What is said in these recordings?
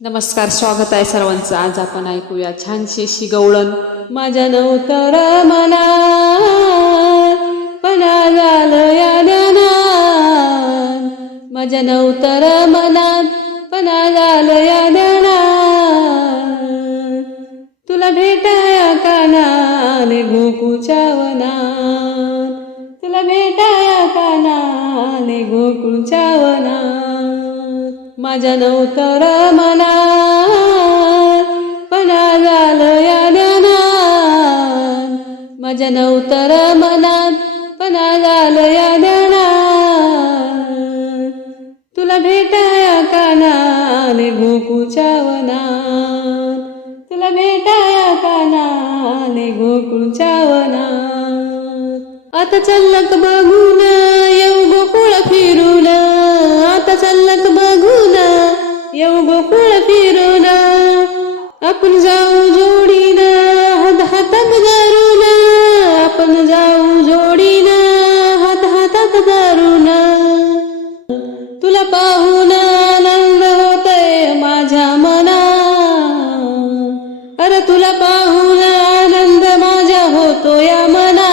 नमस्कार स्वागत आहे सर्वांचं. आज आपण ऐकूया छानशी अशी गवळण. माझ्या नवतर मना पणा झालं या ध्यानात माझ्या नवतर मनात पणा झालं या माझ्या नवतर मनात पणा झालं या ध्यानात माझ्या नवतर मनात पणा झालं या ध्यानात तुला भेटाया कानाने गोकुळच्या वनात. तुला भेटाया कानाने गोकुळच्या वनात. आता चल्लक बघून? येऊ गोकुळ फिरून. आपण जाऊ जोडीन हात हातात धरून आपण जाऊ जोडीन हात हातात धरून तुला पाहून आनंद होतय माझ्या मना. अरे तुला पाहून आनंद माझ्या होतो या मना.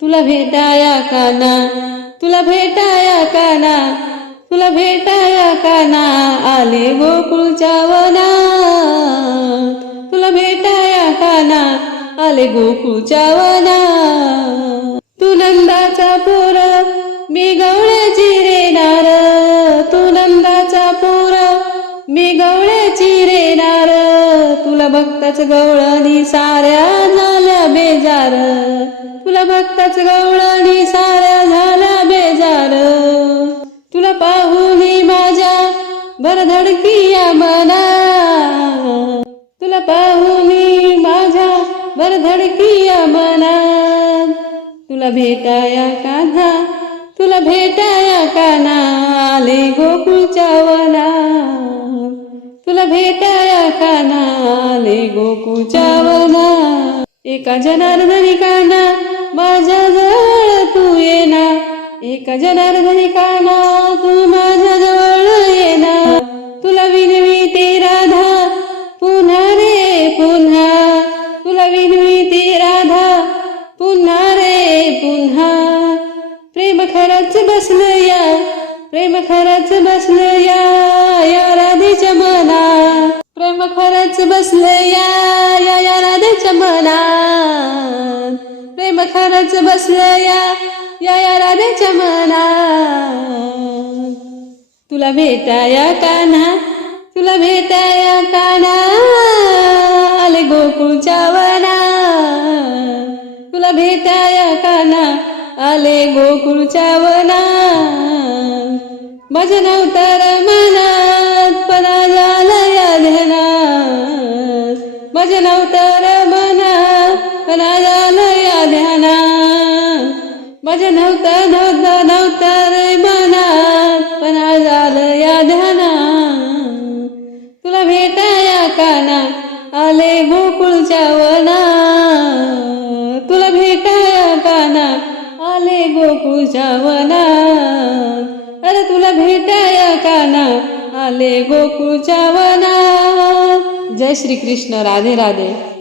तुला भेटाया काना तुला भेटाया काना. तुला भेटाया काना आले गोकुळच्या वनात. तुला भेटाया काना आले गोकुळच्या वनात. तू नंदाचा पोर मी गवळ्याची रेणार. तू नंदाचा पोर मी गवळ्याची रेणार. तुला भक्ताच गवळणी साऱ्या झाल्या बेजार. तुला भक्ताच गवळणी साऱ्या झाल्या बेजार. तुला पाहुनी माझ्या भरधडकिया मना. तुला पाहुनी माझ्या भरधडकिया मना. तुला भेटाया कान्हा तुला भेटाया काना आले गोकुळच्या वना. तुला भेटाया काना आले गोकुळच्या वना. एका जनार्दनी काना माझ्या एक जनार्दनी काना तू माझ्या जवळ येना तुला विनवी ते राधा पुन्हा रे पुन्हा. तुला विनवी ते राधा पुन्हा रे पुन्हा. प्रेम खरंच बसलं या प्रेम खरंच बसलं या या राधेच्या मना. प्रेम खरंच बसलं या या या राधेच्या मना. प्रेम खरंच बसलं या या या राधेच्या मना. तुला भेटाया कान्हा तुला भेटाया कान्हा. आले गोकुळच्या वना. तुला भेटाया कान्हा आले गोकुळच्या वना. भजन अवतार मनात पदा झाला या ध्यानात भजन अवतार माझं नव्हतं नव्हतं नव्हतं मनात पणा झालं या ध्याना. तुला भेटाया काना आले गोकुळच्या वना. तुला भेटाया काना आले गोकुळच्या वना. अरे तुला भेटाया काना आले गोकुळच्या वना. जय श्री कृष्ण राधे राधे.